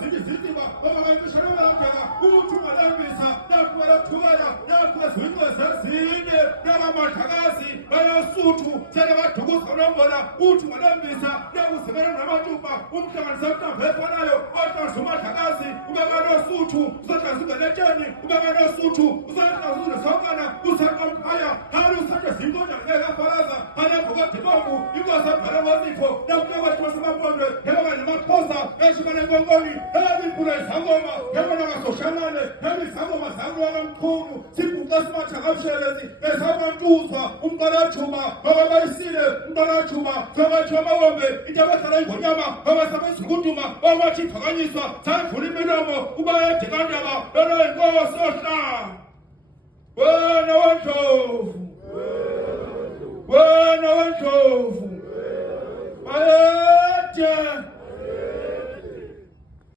ziziba bangayishona lapha uthi malambisa lapho lathukala lapho zindwe zezine lamadakazi bayasuthu sele badukuza nombona uthi malambisa yakuzibela namatupa umhlanganisa mhlawumbe umadakazi ubeka nosuthu usatha zingeletsheni ubeka nosuthu usatha uzesokana usatha mkhaya hayi usatha zinkonja ngekafalaza halapho kadibongu inkosi abhale ngozipho lapho abantu basemapondwe yabona nemakhosa eshibane konkoni ebipula izangoma yabona ngasoshanane izangoma zangoka mkhulu sibuka simatha kamshelezi besabantuzwa umqalajuba babayisile umqalajuba babathoma wombe into abadala ingonyama babasabezukuduma babathi phakanyiswa sadlula imilomo ubayede kandaba belo inkosi ohlanga wena wendlovu wena wendlovu bayede